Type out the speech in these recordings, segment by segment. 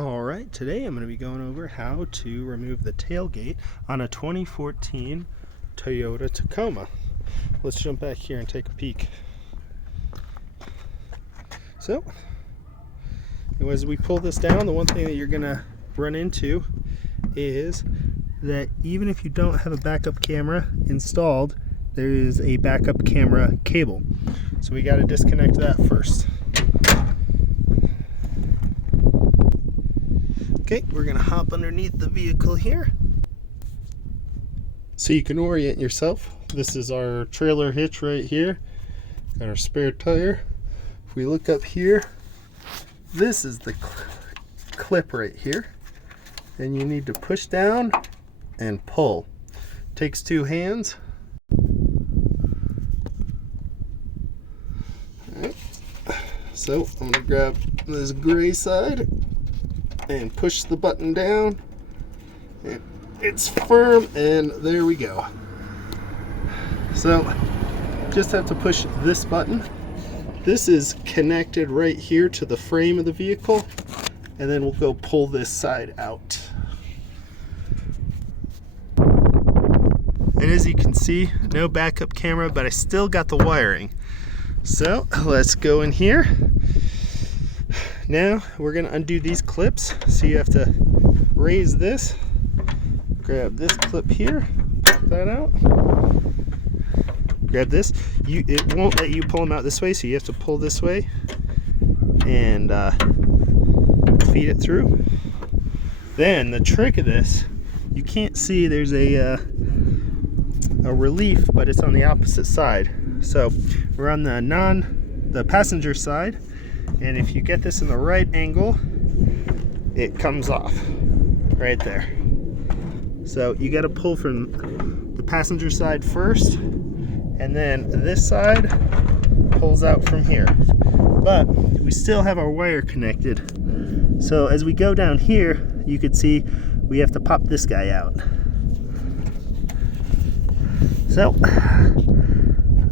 Alright, today I'm going to be going over how to remove the tailgate on a 2014 Toyota Tacoma. Let's jump back here and take a peek. So, as we pull this down, the one thing that you're going to run into is that even if you don't have a backup camera installed, there is a backup camera cable. So we got to disconnect that first. Okay, we're going to hop underneath the vehicle here so you can orient yourself. This is our trailer hitch right here. Got our spare tire. If we look up here, this is the clip right here. And you need to push down and pull. Takes two hands. Alright. So I'm going to grab this gray side and push the button down, and it's firm, and there we go. So just have to push this button. This is connected right here to the frame of the vehicle, and then we'll go pull this side out. And as you can see, no backup camera, but I still got the wiring. So let's go in here. Now we're going to undo these clips, so you have to raise this, grab this clip here, pop that out, grab this. It won't let you pull them out this way, so you have to pull this way and feed it through. Then the trick of this, you can't see there's a relief, but it's on the opposite side. So we're on the passenger side. And if you get this in the right angle, it comes off right there. So you got to pull from the passenger side first, and then this side pulls out from here. But we still have our wire connected. So as we go down here, you can see we have to pop this guy out. So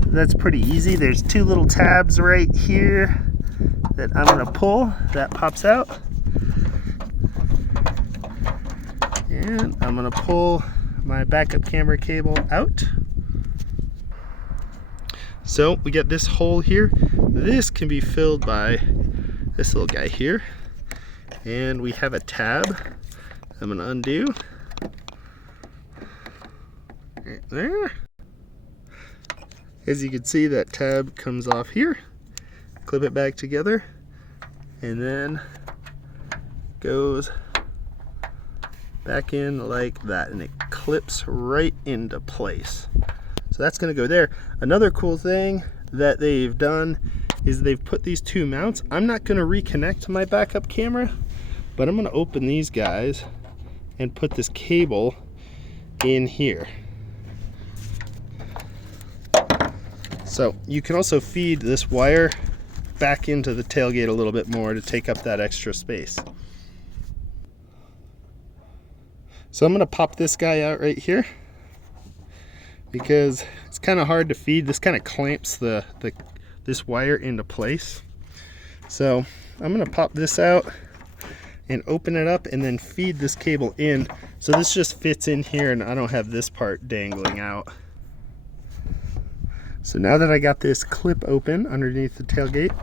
that's pretty easy. There's two little tabs right here that I'm going to pull. That pops out, and I'm going to pull my backup camera cable out. So we get this hole here. This can be filled by this little guy here, and we have a tab I'm going to undo right there. As you can see, that tab comes off here. Clip it back together, and then goes back in like that, and it clips right into place. So that's going to go there. Another cool thing that they've done is they've put these two mounts. I'm not going to reconnect to my backup camera, but I'm going to open these guys and put this cable in here. So you can also feed this wire back into the tailgate a little bit more to take up that extra space. So I'm going to pop this guy out right here because it's kind of hard to feed. This kind of clamps this wire into place. So I'm going to pop this out and open it up and then feed this cable in. So this just fits in here and I don't have this part dangling out. So now that I got this clip open underneath the tailgate,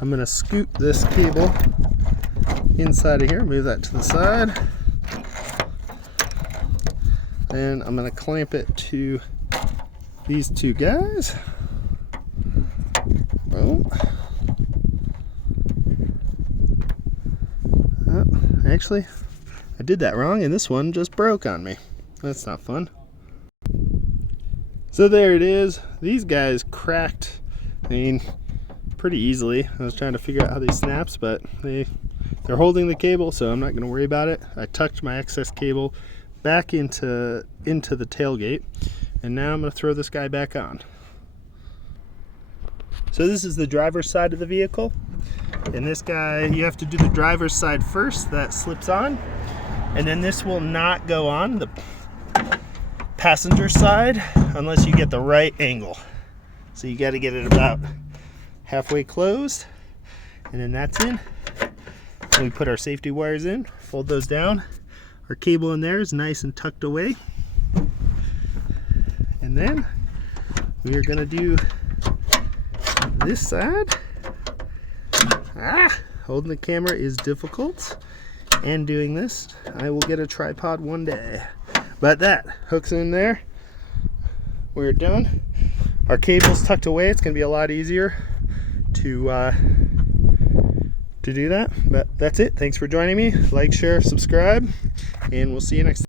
I'm going to scoot this cable inside of here, move that to the side, and I'm going to clamp it to these two guys. Boom. Oh, actually, I did that wrong and this one just broke on me. That's not fun. So there it is. These guys cracked, pretty easily. I was trying to figure out how they snaps, but they're holding the cable, so I'm not going to worry about it. I tucked my excess cable back into the tailgate, and now I'm going to throw this guy back on. So this is the driver's side of the vehicle, and this guy, you have to do the driver's side first. That slips on, and then this will not go on the passenger side unless you get the right angle. So you got to get it about halfway closed, and then that's in. We put our safety wires in, fold those down. Our cable in there is nice and tucked away. And then we are going to do this side. Holding the camera is difficult, and doing this, I will get a tripod one day. But that hooks in there. We're done. Our cable's tucked away. It's going to be a lot easier to do that. But that's it. Thanks for joining me. Like, share, subscribe, and we'll see you next time.